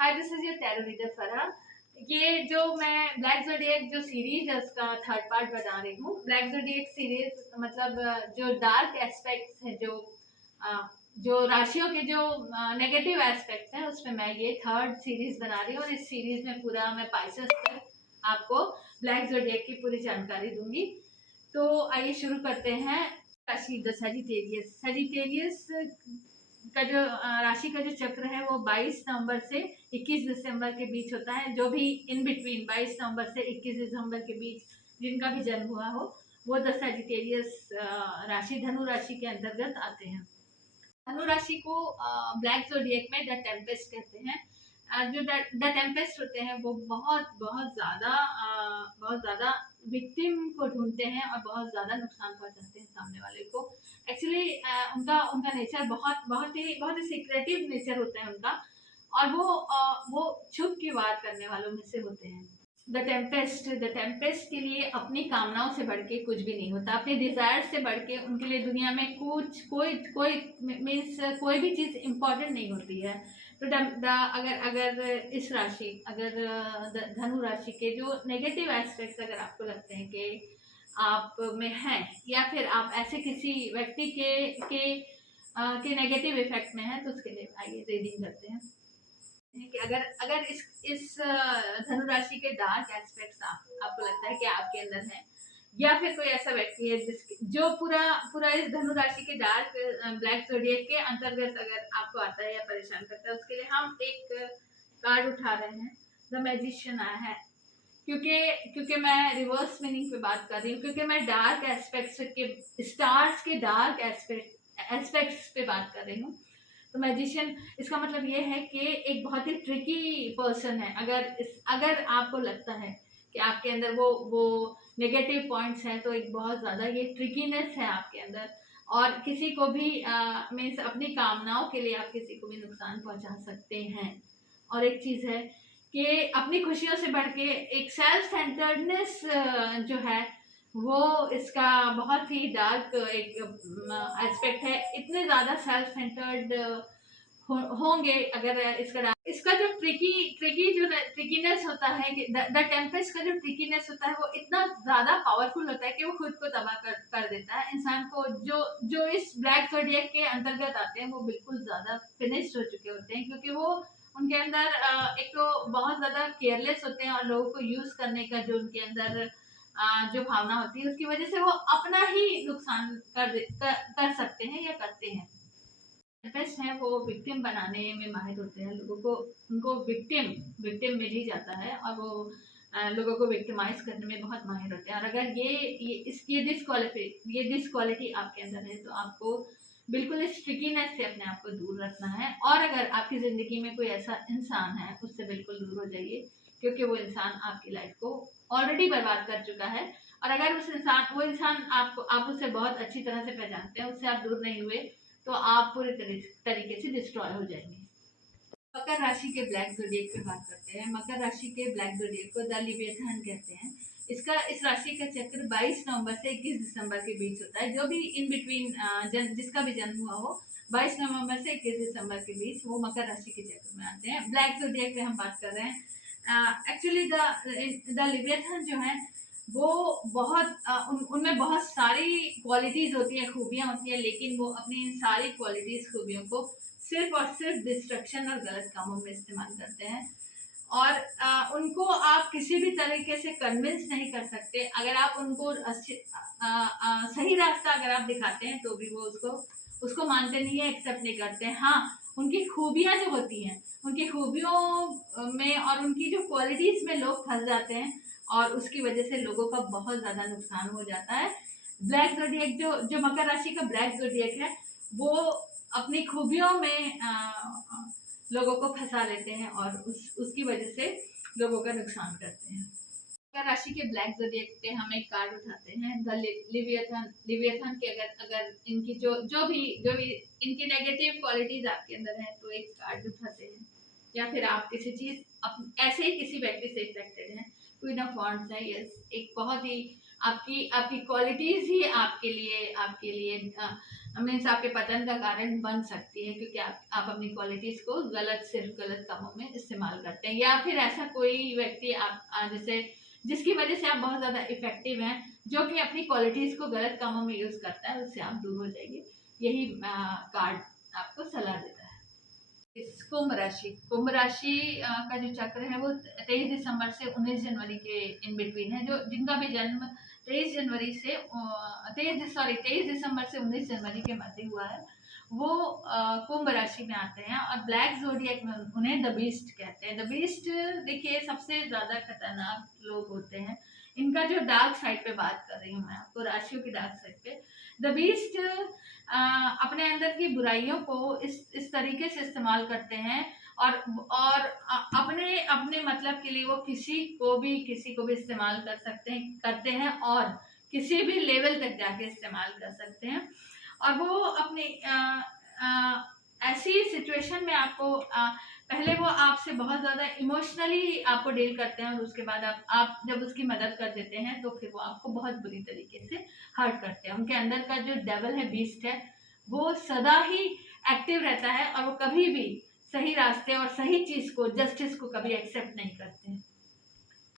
Hi, this is your tarot reader Farha. ये जो मैं ब्लैक ज़ोडिएक जो सीरीज है उसका थर्ड पार्ट बता रही हूँ। ब्लैक ज़ोडिएक सीरीज मतलब जो डार्क एस्पेक्ट्स हैं, जो राशियों के जो नेगेटिव एस्पेक्ट्स हैं, उसमें मैं ये थर्ड सीरीज बना रही हूँ। और इस सीरीज में पूरा मैं पाइसेस तक आपको ब्लैक ज़ोडिएक की पूरी जानकारी दूंगी। तो आइए शुरू करते हैं। राशि द सजिटेरियस का जो राशि का जो चक्र है वो 22 नवंबर से 21 दिसंबर के बीच होता है। जो भी इन बिटवीन 22 नवंबर से 21 दिसंबर के बीच जिनका भी जन्म हुआ हो वो द सजिटेरियस राशि धनु राशि के अंतर्गत आते हैं। धनु राशि को ब्लैक ज़ोडिएक में द टेम्पेस्ट कहते हैं। जो द टेम्पेस्ट होते हैं वो बहुत ज़्यादा विक्टिम को ढूंढते हैं और बहुत ज़्यादा नुकसान पहुंचाते हैं सामने वाले को। एक्चुअली उनका नेचर बहुत ही सीक्रेटिव नेचर होता है उनका। और वो छुप के वार करने वालों में से होते हैं। द टेम्पेस्ट के लिए अपनी कामनाओं से बढ़ के कुछ भी नहीं होता। अपने डिजायर से बढ़ के उनके लिए दुनिया में कुछ कोई मीन्स कोई भी चीज़ इम्पोर्टेंट नहीं होती है। तो अगर इस राशि धनु राशि के जो नेगेटिव एस्पेक्ट्स अगर आपको लगते हैं कि आप में हैं, या फिर आप ऐसे किसी व्यक्ति के नेगेटिव इफेक्ट में हैं, तो उसके लिए आइए रीडिंग करते हैं कि अगर इस धनु राशि के डार्क एस्पेक्ट्स आपको लगता है कि आपके अंदर है, या फिर कोई ऐसा व्यक्ति है जो पूरा इस धनु राशि के डार्क ब्लैक ज़ोडिएक के अंतर्गत अगर आपको आता है या परेशान करता है, उसके लिए हम एक कार्ड उठा रहे हैं। द मैजिशियन आया है क्योंकि मैं रिवर्स मीनिंग पे बात कर रही हूँ, क्योंकि मैं डार्क एस्पेक्ट्स के स्टार्स के डार्क एस्पेक्ट्स पे बात कर रही हूँ। तो मैजिशियन इसका मतलब ये है कि एक बहुत ही ट्रिकी पर्सन है। अगर आपको लगता है कि आपके अंदर वो नेगेटिव पॉइंट्स हैं, तो एक बहुत ज़्यादा ये ट्रिकीनेस है आपके अंदर। और किसी को भी मीन्स अपनी कामनाओं के लिए आप किसी को भी नुकसान पहुंचा सकते हैं। और एक चीज़ है कि अपनी खुशियों से बढ़ के एक सेल्फ सेंटर्डनेस जो है वो इसका बहुत ही डार्क एक एस्पेक्ट है। इतने ज़्यादा सेल्फ सेंटर्ड होंगे अगर इसका जो ट्रिकीनेस होता है कि द टेम्पेस्ट का जो ट्रिकीनेस होता है वो इतना ज़्यादा पावरफुल होता है कि वो खुद को तबाह कर देता है इंसान को। जो इस ब्लैक ज़ोडिएक के अंतर्गत आते हैं वो बिल्कुल ज़्यादा फिनिश्ड हो चुके होते हैं, क्योंकि वो उनके अंदर एक तो बहुत ज़्यादा केयरलेस होते हैं और लोगों को यूज़ करने का जो उनके अंदर जो भावना होती है उसकी वजह से वो अपना ही नुकसान कर सकते हैं या करते हैं। टेम्पेस्ट है वो विक्टिम बनाने में माहिर होते हैं। लोगों को उनको विक्टिम मिल ही जाता है और वो लोगों को विक्टिमाइज करने में बहुत माहिर होते हैं। और अगर ये डिसक्वालिटी आपके अंदर है, तो आपको बिल्कुल इस ट्रिकीनेस से अपने आप को दूर रखना है। और अगर आपकी ज़िंदगी में कोई ऐसा इंसान है, उससे बिल्कुल दूर हो जाइए, क्योंकि वो इंसान आपकी लाइफ को ऑलरेडी बर्बाद कर चुका है। और अगर वो इंसान आप उससे बहुत अच्छी तरह से पहचानते हैं, उससे आप दूर नहीं हुए, तो आप पूरे तरीके से डिस्ट्रॉय हो जाएंगे। मकर राशि के ब्लैक ज़ोडिएक पे बात करते हैं। मकर राशि के ब्लैक ज़ोडिएक को द लिविएथन कहते हैं। इस राशि का चक्र 22 नवंबर से 21 दिसंबर के बीच होता है। जो भी इन बिटवीन जिसका भी जन्म हुआ हो 22 नवंबर से 21 दिसंबर के बीच, वो मकर राशि के चक्र में आते हैं। ब्लैक ज़ोडिएक पे हम बात कर रहे हैं। एक्चुअली द लिविएथन जो है वो उनमें बहुत सारी क्वालिटीज़ होती हैं, खूबियाँ होती हैं, लेकिन वो अपनी इन सारी क्वालिटीज़ खूबियों को सिर्फ और सिर्फ डिस्ट्रक्शन और गलत कामों में इस्तेमाल करते हैं। और उनको आप किसी भी तरीके से कन्विंस नहीं कर सकते। अगर आप उनको सही रास्ता अगर आप दिखाते हैं, तो भी वो उसको मानते नहीं है, एक्सेप्ट नहीं करते हैं। हाँ, उनकी खूबियाँ जो होती हैं, उनकी खूबियों में और उनकी जो क्वालिटीज़ में लोग फंस जाते हैं, और उसकी वजह से लोगों का बहुत ज़्यादा नुकसान हो जाता है। ब्लैक ज़ोडिएक जो मकर राशि का ब्लैक ज़ोडिएक है, वो अपनी खूबियों में लोगों को फंसा लेते हैं और उसकी वजह से लोगों का नुकसान करते हैं। मकर राशि के ब्लैक ज़ोडिएक पे हम एक कार्ड उठाते हैं, द लिविएथन के अगर इनकी जो भी इनकी नेगेटिव क्वालिटीज आपके अंदर है, तो एक कार्ड उठाते हैं। या फिर आप किसी चीज ऐसे ही किसी व्यक्ति से इफेक्टेड हैं, क्वीन ऑफ वॉन्ड्स है। यस, एक बहुत ही आपकी क्वालिटीज ही आपके लिए मीन्स आपके पतन का कारण बन सकती है, क्योंकि आप अपनी क्वालिटीज को सिर्फ गलत कामों में इस्तेमाल करते हैं, या फिर ऐसा कोई व्यक्ति आप जैसे जिसकी वजह से आप बहुत ज़्यादा इफेक्टिव हैं, जो कि अपनी क्वालिटीज को गलत कामों में यूज करता है, उससे आप दूर हो जाएंगे। यही कार्ड आपको सलाह देता है। कुंभ राशि का जो चक्र है वो 23 दिसंबर से 19 जनवरी के इन बिटवीन है। जो जिनका भी जन्म 23 दिसंबर से 19 जनवरी के मध्य हुआ है, वो कुंभ राशि में आते हैं। और ब्लैक ज़ोडिएक में उन्हें द बीस्ट कहते हैं। द बीस्ट देखिए सबसे ज़्यादा खतरनाक लोग होते हैं। इनका जो डार्क साइड पे बात कर रही हूँ मैं आपको, राशियों की डार्क साइड पे, द बीस्ट अपने अंदर की बुराइयों को इस तरीके से इस्तेमाल करते हैं, और अपने अपने मतलब के लिए वो किसी को भी इस्तेमाल करते हैं, और किसी भी लेवल तक जाके इस्तेमाल कर सकते हैं। और वो अपने ऐसी सिचुएशन में आपको पहले वो आपसे बहुत ज़्यादा इमोशनली आपको डील करते हैं, और उसके बाद आप जब उसकी मदद कर देते हैं तो फिर वो आपको बहुत बुरी तरीके से हर्ट करते हैं। उनके अंदर का जो डेवल है, बीस्ट है, वो सदा ही एक्टिव रहता है, और वो कभी भी सही रास्ते और सही चीज़ को, जस्टिस को कभी एक्सेप्ट नहीं करते हैं।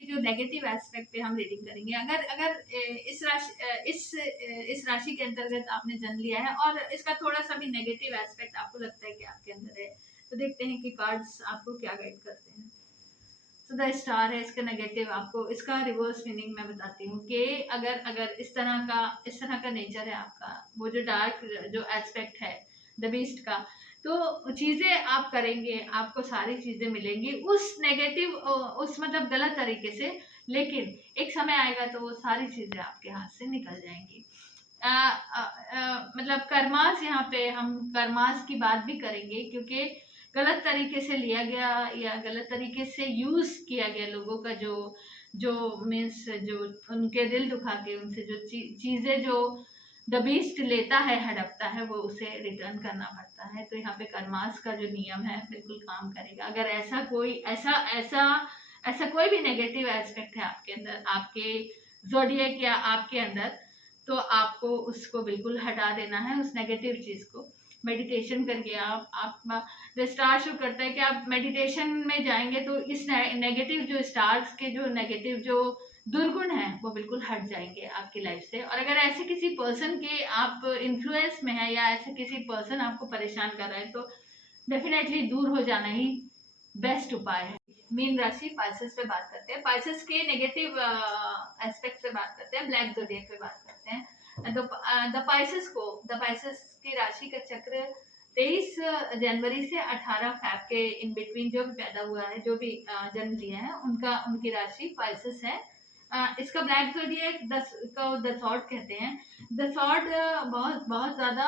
जो नेगेटिव एस्पेक्ट पे हम रीडिंग करेंगे, अगर अगर इस राशि के अंतर्गत आपने जन्म लिया है और इसका थोड़ा सा भी नेगेटिव एस्पेक्ट आपको लगता है कि आपके अंदर है, तो देखते हैं कि कार्ड्स आपको क्या गाइड करते हैं। तो द स्टार है इसका नेगेटिव। आपको इसका रिवर्स मीनिंग मैं बताती हूँ कि अगर अगर इस तरह का नेचर है आपका, वो जो डार्क जो एस्पेक्ट है द बीस्ट का, तो चीज़ें आप करेंगे, आपको सारी चीज़ें मिलेंगी उस नेगेटिव उस मतलब गलत तरीके से, लेकिन एक समय आएगा तो वो सारी चीज़ें आपके हाथ से निकल जाएंगी। मतलब कर्मास, यहाँ पे हम कर्मास की बात भी करेंगे, क्योंकि गलत तरीके से लिया गया या गलत तरीके से यूज किया गया लोगों का जो जो मीन्स जो उनके दिल दुखा के उनसे जो चीजें जो द बीस्ट लेता है, हड़पता है, वो उसे रिटर्न करना पड़ता है। तो यहाँ पे कर्मास का जो नियम है बिल्कुल काम करेगा। अगर ऐसा कोई भी नेगेटिव एस्पेक्ट है आपके अंदर, आपके ज़ोडिएक या आपके अंदर, तो आपको उसको बिल्कुल हटा देना है, उस नेगेटिव चीज़ को। मेडिटेशन करके आप द स्टार शो करता है कि आप मेडिटेशन में जाएंगे तो इस नेगेटिव जो स्टार्स के जो नेगेटिव जो दुर्गुण है वो बिल्कुल हट जाएंगे आपकी लाइफ से। और अगर ऐसे किसी पर्सन के आप इन्फ्लुएंस में है या ऐसे किसी पर्सन आपको परेशान कर रहा है, तो डेफिनेटली दूर हो जाना ही बेस्ट उपाय है। मीन राशि पाइसेस पे बात करते हैं। पाइसेस के नेगेटिव एस्पेक्ट पे बात करते हैं, ब्लैक ज़ोडिएक पे बात करते हैं। द पाइसेस की राशि का चक्र 23 जनवरी से 18 फैब के इन बिटवीन जो भी पैदा हुआ है, जो भी जन्म लिया है, उनकी राशि पाइसेस है। इसका ब्लैक ज़ोडिएक द सॉर्ड कहते हैं। द सॉर्ड बहुत बहुत ज़्यादा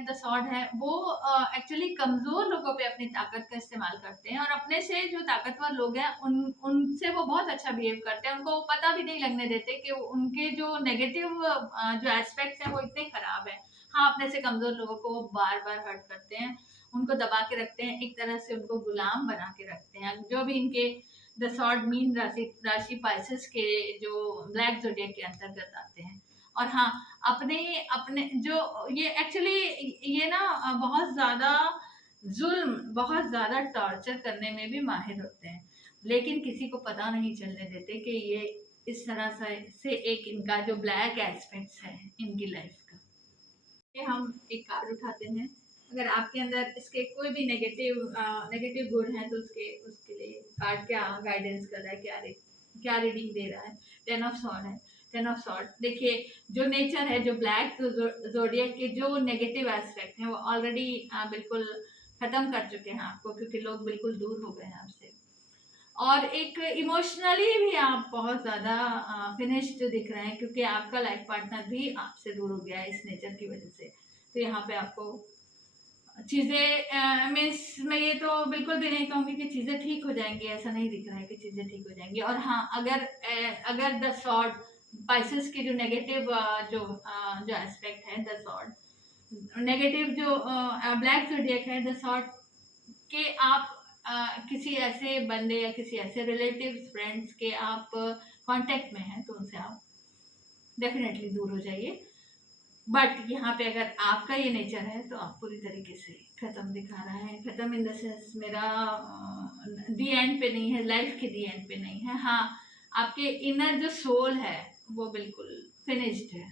द सॉर्ड है वो एक्चुअली कमज़ोर लोगों पे अपनी ताकत का इस्तेमाल करते हैं, और अपने से जो ताकतवर लोग हैं उनसे वो बहुत अच्छा बिहेव करते हैं। उनको पता भी नहीं लगने देते कि उनके जो नेगेटिव जो एस्पेक्ट्स हैं वो इतने ख़राब हैं। हाँ, अपने से कमज़ोर लोगों को बार बार हर्ट करते हैं, उनको दबा के रखते हैं, एक तरह से उनको गुलाम बना के रखते हैं। जो भी इनके द सॉर्ड मीन राशि पाइसेस के जो ब्लैक ज़ोडिएक के अंतर्गत आते हैं। और हाँ, अपने अपने जो ये एक्चुअली ये ना बहुत ज़्यादा जुल्म, बहुत ज़्यादा टॉर्चर करने में भी माहिर होते हैं, लेकिन किसी को पता नहीं चलने देते कि ये इस तरह से एक इनका जो ब्लैक एस्पेक्ट्स है इनकी लाइफ का। ये हम एक कार्ड उठाते हैं। अगर आपके अंदर इसके कोई भी नेगेटिव गुण है, तो उसके लिए कार्ड क्या गाइडेंस कर रहा है, क्या रीडिंग दे रहा है। 10 ऑफ सॉर्ड है। 10 ऑफ सॉर्ड देखिए, जो नेचर है, जो ब्लैक ज़ोडिएक के जो नेगेटिव एस्पेक्ट हैं वो ऑलरेडी बिल्कुल ख़त्म कर चुके हैं आपको, क्योंकि लोग बिल्कुल दूर हो गए हैं आपसे। और एक इमोशनली भी आप बहुत ज़्यादा फिनिश्ड दिख रहे हैं, क्योंकि आपका लाइफ पार्टनर भी आपसे दूर हो गया है इस नेचर की वजह से। तो यहाँ पे आपको चीज़ें मीन्स मैं ये तो बिल्कुल भी नहीं कहूँगी कि चीज़ें ठीक हो जाएंगी, ऐसा नहीं दिख रहा है कि चीज़ें ठीक हो जाएंगी। और हाँ, अगर द सॉर्ड पाइसेस की जो नेगेटिव जो एस्पेक्ट है, द सॉर्ड नेगेटिव जो ब्लैक ज़ोडिएक है, द सॉर्ड के आप किसी ऐसे बंदे या किसी ऐसे रिलेटिव्स फ्रेंड्स के आप कांटेक्ट में हैं, तो उनसे आप डेफिनेटली दूर हो जाइए। बट यहाँ पे अगर आपका ये नेचर है तो आप पूरी तरीके से ख़त्म दिखा रहा है। ख़त्म इन द सेंस मेरा दी एंड पे नहीं है, लाइफ के दी एंड पे नहीं है। हाँ, आपके इनर जो सोल है वो बिल्कुल फिनिश्ड है।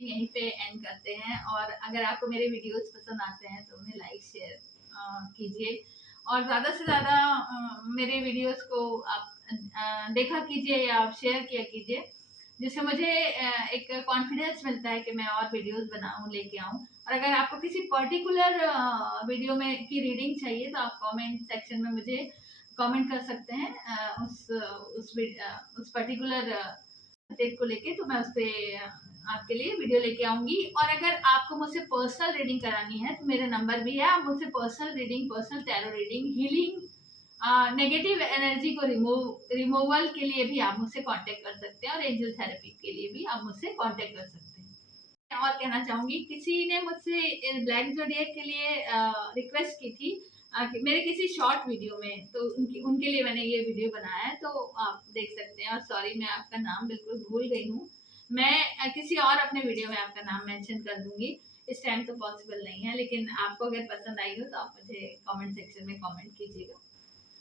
यहीं पे एंड करते हैं, और अगर आपको मेरे वीडियोस पसंद आते हैं तो उन्हें लाइक शेयर कीजिए, और ज़्यादा से ज़्यादा मेरे वीडियोस को आप देखा कीजिए या आप शेयर किया कीजिए, जिससे मुझे एक कॉन्फिडेंस मिलता है कि मैं और वीडियोस बनाऊं, लेके आऊं। और अगर आपको किसी पर्टिकुलर वीडियो में की रीडिंग चाहिए तो आप कमेंट सेक्शन में मुझे कमेंट कर सकते हैं उस पर्टिकुलर सब्जेक्ट को लेके, तो मैं उस पे आपके लिए वीडियो लेके आऊंगी। और अगर आपको मुझसे पर्सनल रीडिंग करानी है तो मेरा नंबर भी है, आप मुझसे personal reading, personal tarot reading, healing, negative energy को रिमूवल के लिए भी आप मुझसे कांटेक्ट कर सकते हैं, और एंजल थेरेपी के लिए भी आप मुझसे कांटेक्ट कर सकते हैं। और कहना चाहूंगी, किसी ने मुझसे ब्लैक ज़ोडिएक के लिए रिक्वेस्ट की थी मेरे किसी शॉर्ट वीडियो में, तो उनके लिए मैंने ये वीडियो बनाया है, तो आप देख सकते हैं। और सॉरी, मैं आपका नाम बिल्कुल भूल गई हूँ। मैं किसी और अपने वीडियो में आपका नाम मेंशन कर दूंगी। इस टाइम तो पॉसिबल नहीं है, लेकिन आपको अगर पसंद आई हो तो आप मुझे कमेंट सेक्शन में कमेंट कीजिएगा।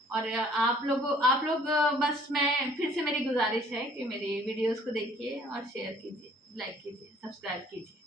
और आप लोग बस, मैं फिर से मेरी गुजारिश है कि मेरी वीडियोस को देखिए और शेयर कीजिए, लाइक कीजिए, सब्सक्राइब कीजिए।